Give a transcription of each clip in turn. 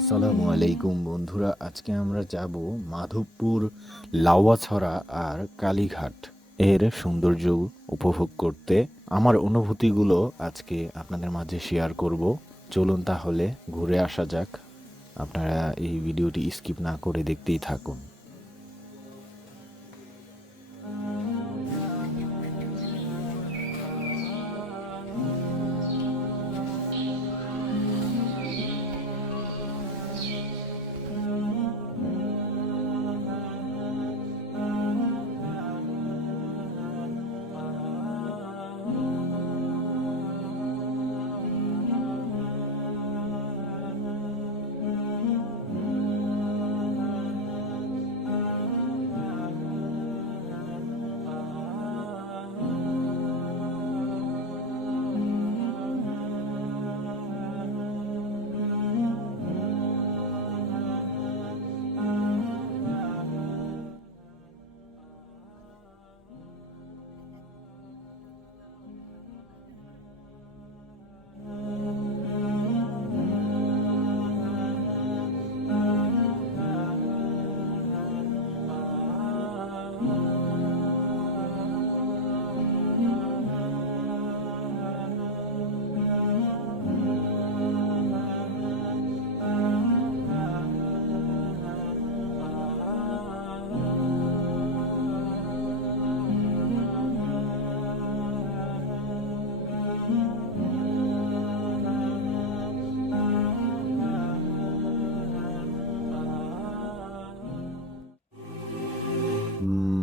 আসসালামু আলাইকুম বন্ধুরা, আজকে আমরা যাব মাধবপুর, লাউয়াছড়া আর কালীঘাট এর সৌন্দর্য উপভোগ করতে। আমার অনুভূতিগুলো আজকে আপনাদের মাঝে শেয়ার করব। চলুন তাহলে ঘুরে আসা যাক। আপনারা এই ভিডিওটি স্কিপ না করে দেখতেই থাকুন।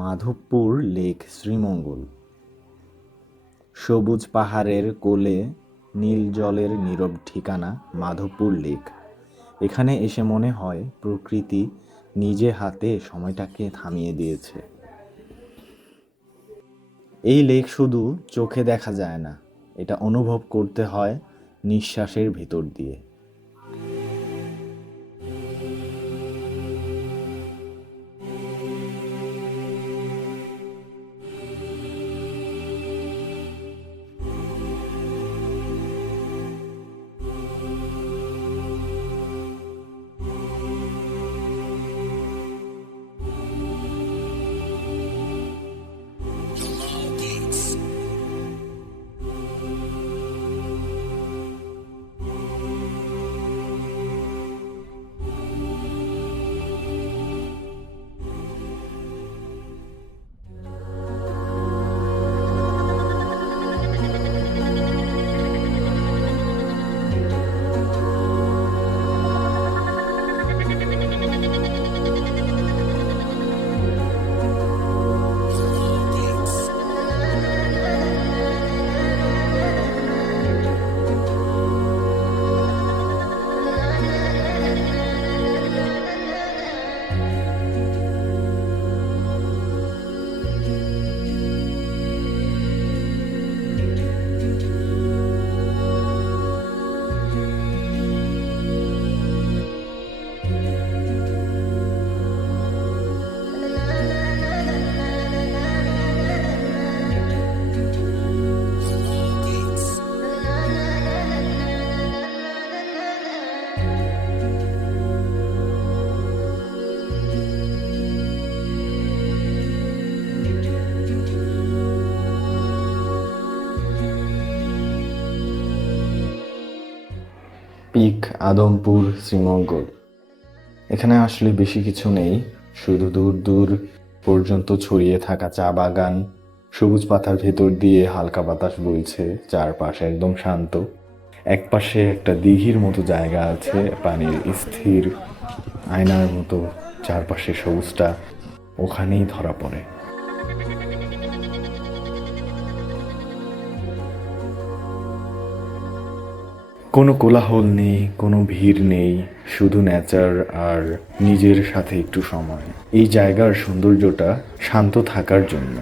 মাধবপুর লেক শ্রীমঙ্গল। সবুজ পাহাড়ের কোলে নীল জলের নীরব ঠিকানা মাধবপুর লেক। এখানে এসে মনে হয় প্রকৃতি নিজে হাতে সময়টাকে থামিয়ে দিয়েছে। এই লেক শুধু চোখে দেখা যায় না, এটা অনুভব করতে হয় নিঃশ্বাসের ভেতর দিয়ে। পিক আদমপুর শ্রীমঙ্গল। এখানে আসলে বেশি কিছু নেই, শুধু দূর দূর পর্যন্ত ছড়িয়ে থাকা চা বাগান, সবুজ পাতার ভেতর দিয়ে হালকা বাতাস বইছে, চারপাশে একদম শান্ত। একপাশে একটা দিঘির মতো জায়গা আছে, পানির স্থির আয়নার মতো চারপাশে সবুজটা ওখানেই ধরা পড়ে। কোনো কোলাহল নেই, কোনো ভিড় নেই, শুধু নেচার আর নিজের সাথে একটু সময়। এই জায়গার সৌন্দর্যটা শান্ত থাকার জন্য।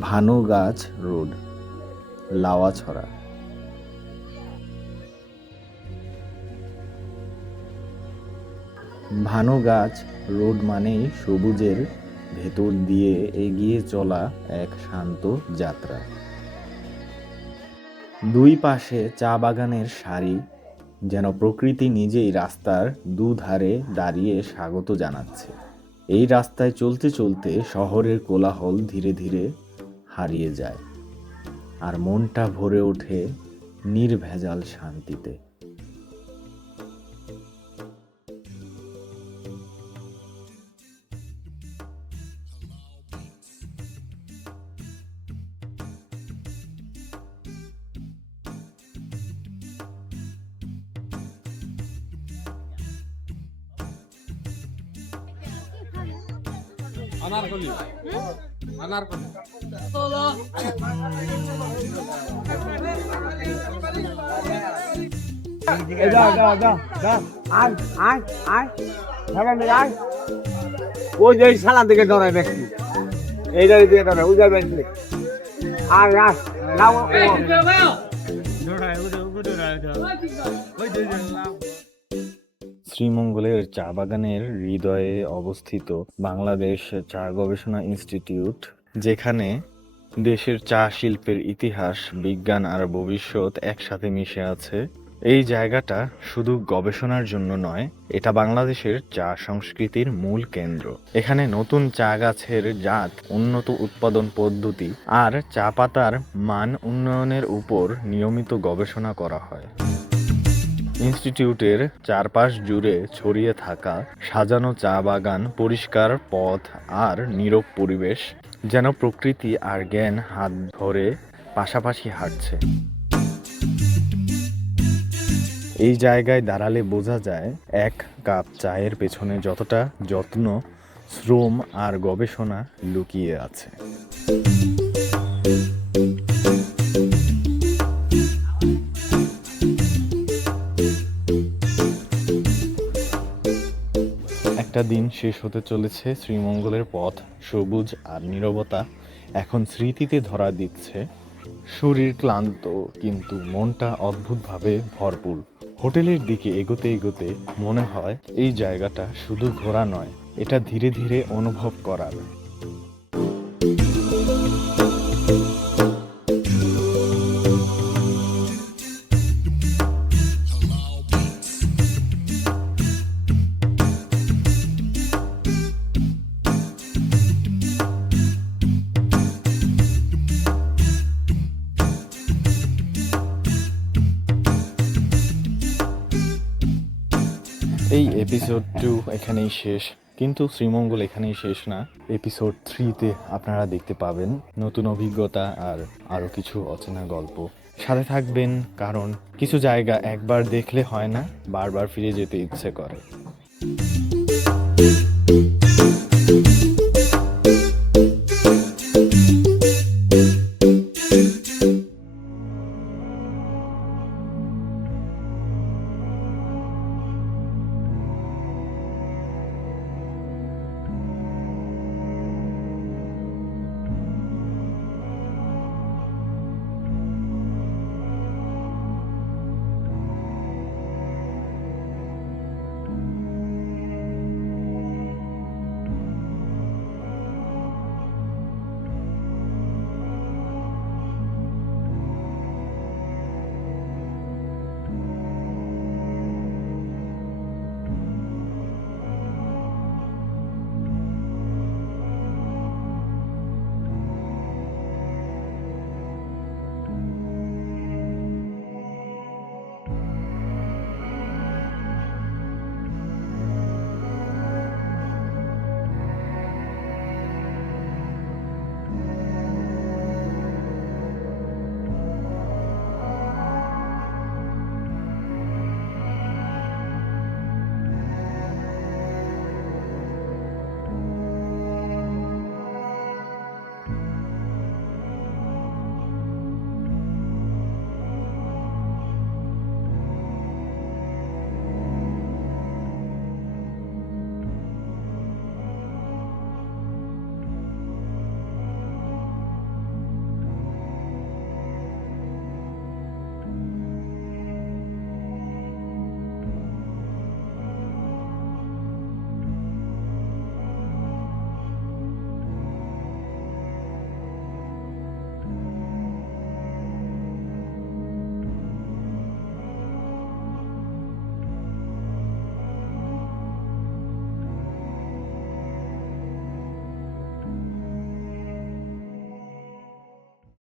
ভানুগাছ রোড, লাওয়াছড়া। ভানুগাছ রোড মানেই সবুজের ভেতর দিয়ে এগিয়ে চলা এক শান্ত যাত্রা। দুই পাশে চা বাগানের সারি, যেন প্রকৃতি নিজেই রাস্তার দুধারে দাঁড়িয়ে স্বাগত জানাচ্ছে। এই রাস্তায় চলতে চলতে শহরের কোলাহল ধীরে ধীরে হারিয়ে যায়, আর মনটা ভরে ওঠে নির্ভেজাল শান্তিতে। अनारकली अनारकली ওই যে শালা দিকে ডরায় ব্যক্তি এইটার দিকে ডরায় ওই যাবে আর নাও শ্রীমঙ্গলের চা বাগানের হৃদয়ে অবস্থিত বাংলাদেশ চা গবেষণা ইনস্টিটিউট, যেখানে দেশের চা শিল্পের ইতিহাস, বিজ্ঞান আর ভবিষ্যৎ একসাথে মিশে আছে। এই জায়গাটা শুধু গবেষণার জন্য নয়, এটা বাংলাদেশের চা সংস্কৃতির মূল কেন্দ্র। এখানে নতুন চা গাছের জাত, উন্নত উৎপাদন পদ্ধতি আর চা পাতার মান উন্নয়নের উপর নিয়মিত গবেষণা করা হয়। ইনস্টিটিউটের চারপাশ জুড়ে ছড়িয়ে থাকা সাজানো চা বাগান, পরিষ্কার পথ আর নীরব পরিবেশ, যেন প্রকৃতি আর জ্ঞান হাত ধরে পাশাপাশি হাঁটছে। এই জায়গায় দাঁড়ালে বোঝা যায় এক কাপ চায়ের পেছনে যতটা যত্ন, শ্রম আর গবেষণা লুকিয়ে আছে। একটা দিন শেষ হতে চলেছে। শ্রীমঙ্গলের পথ, সবুজ আর নীরবতা এখন স্মৃতিতে ধরা দিচ্ছে। শরীর ক্লান্ত, কিন্তু মনটা অদ্ভুতভাবে ভরপুর। হোটেলের দিকে এগোতে এগোতে মনে হয় এই জায়গাটা শুধু ঘোরা নয়, এটা ধীরে ধীরে অনুভব করার। এই এপিসোড 2 এখানেই শেষ, কিন্তু শ্রীমঙ্গল এখানেই শেষ না। এপিসোড 3-তে আপনারা দেখতে পাবেন নতুন অভিজ্ঞতা আর আরও কিছু অচেনা গল্প। সাথে থাকবেন, কারণ কিছু জায়গা একবার দেখলে হয় না, বারবার ফিরে যেতে ইচ্ছে করে।